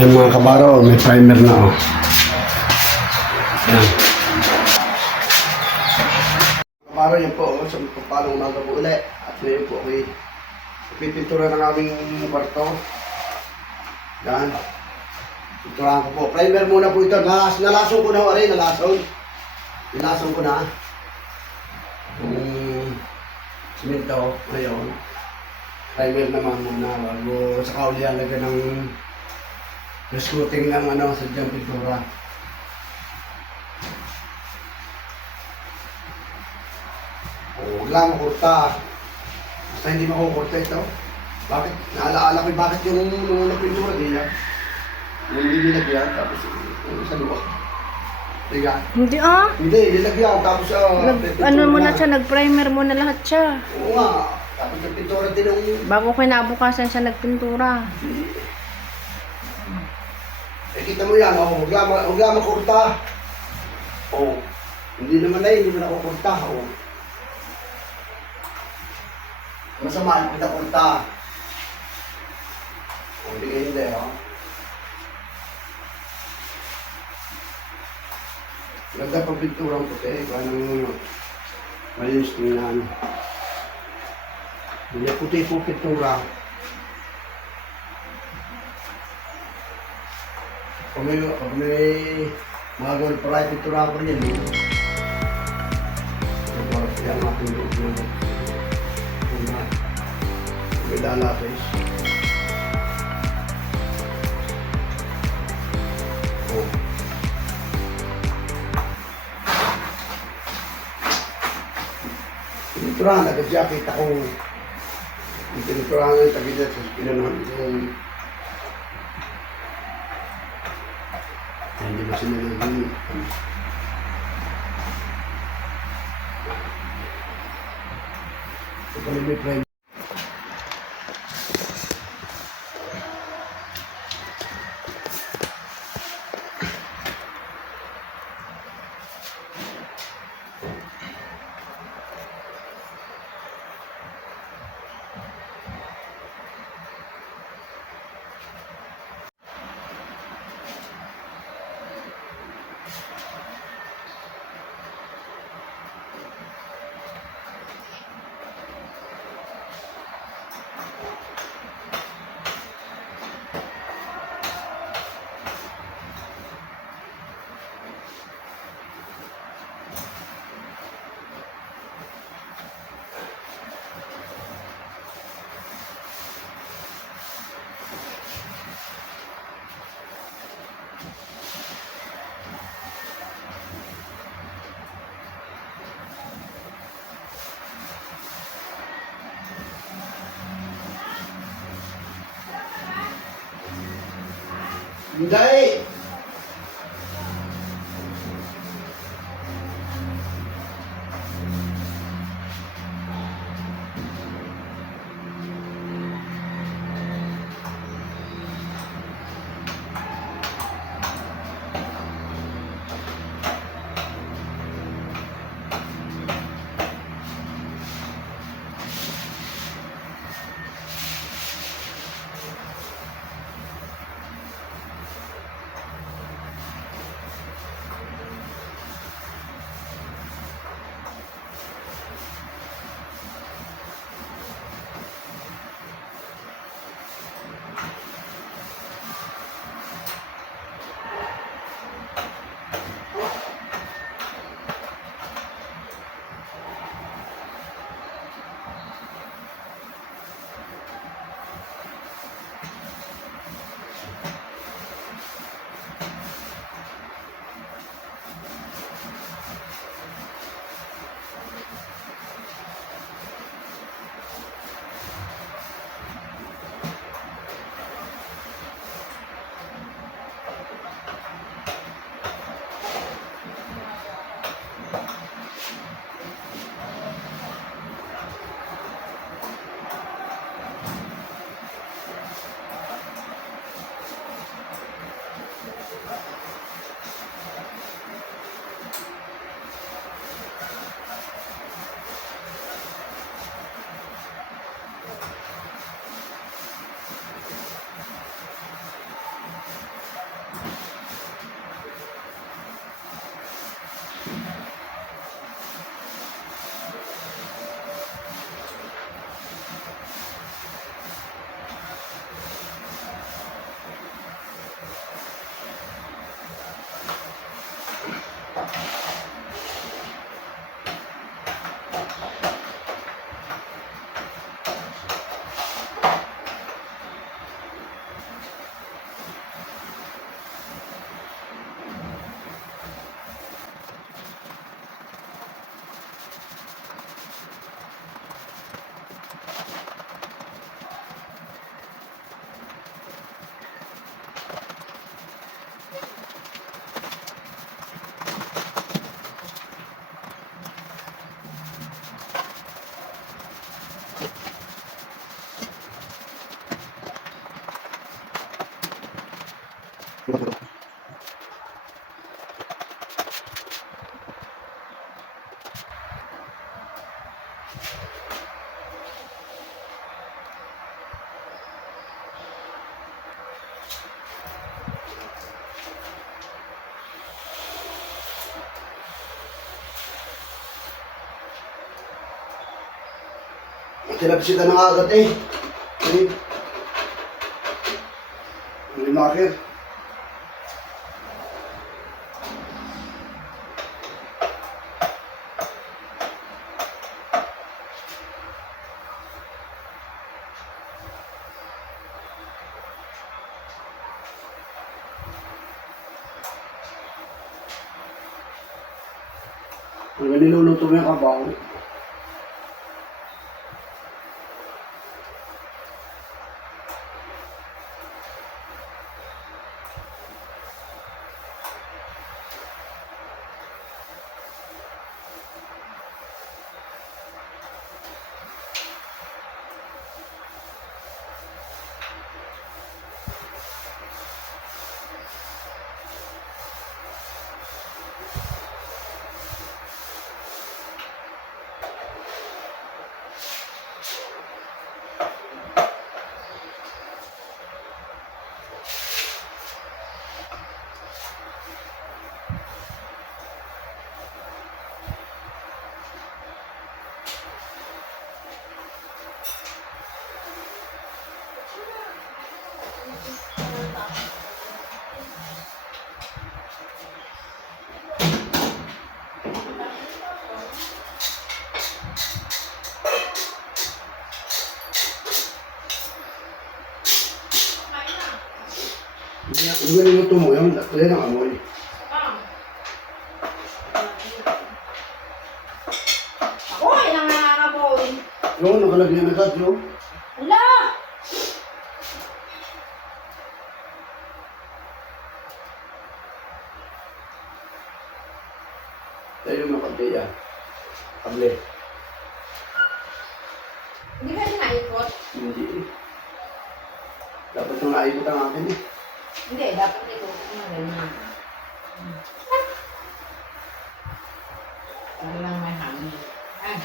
Ayun mga kabaro, may primer na oh. Yan. Kabaro yan po, oh, sa pagpapalong umaga po ulit. At ngayon po, okay, pipintura ng aming kwarto. Yan. Pinturahan ko po. Primer muna po ito. Nalasong ko na ho, nalasong. Nilasong ko na. Yung simento, ngayon. Primer naman muna bago sa kauli lagyan ng scooting ng ano, sadyang pintura. Huwag lang makurta. Basta hindi makukurta ito. Bakit? Naalaala ko bakit yung pintura nila. Yung nilagyan, tapos yung sa luwa. Tiga. Hindi ah. Hindi, nilagyan. Tapos Ano mo na siya, nag-primer mo na lahat siya. Oo nga. Tapos yung pintura din yung... Bago kinabukasan siya nagpintura. Eh, kita mo yan, oh, huwag lang makurta. Oh, hindi naman na hindi mo nakukurta. Oh. Masama, hindi nakurta. Oh, hindi, oh. Ganda pang pinturang puti, parang malinis tingnan. Hindi puti po pintura. Pag may mga gawin para pintura ko rin yan. Kaya nga pintura ko rin. May lalapis. Oh. Piniturahan agad siya, kita ko yung piniturahan ng tagidat sa pinanahan yung hindi ba sila naging ito pala may prime. Hindi! Tinapsitan na agad eh. Ayun. Ang marker. Ang niluluto mo yung kabaw. Ang niluluto mo yung yan ang amoy. Ako ay nangangamoy. Yung nakalagyan na agad yun. Hala! Tayo yung makabli yan. Kable. Hindi ka rin naikot? Hindi eh. Dapat nung naikot ang akin eh. Hindi, dapat ikot mo ganyan. Para lang may hangin. Ay.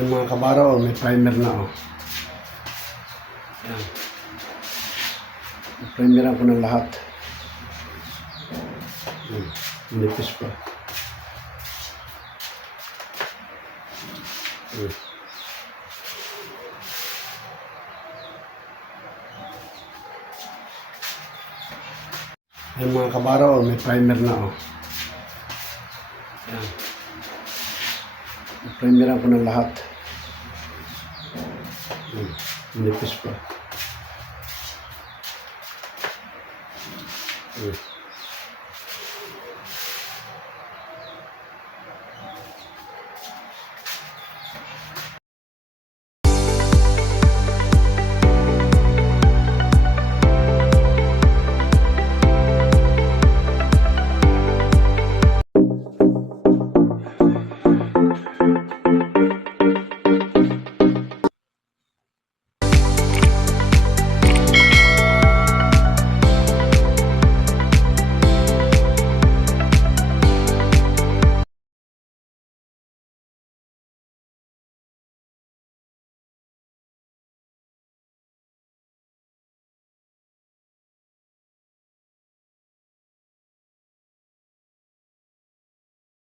Yung mga kabaro, may primer na oh. Yan. Primeran ko ng lahat. Nipis pa. Yung mga kabaro, may primer na oh. Yan. Primeran ko ng lahat. Nipis pa. Mm.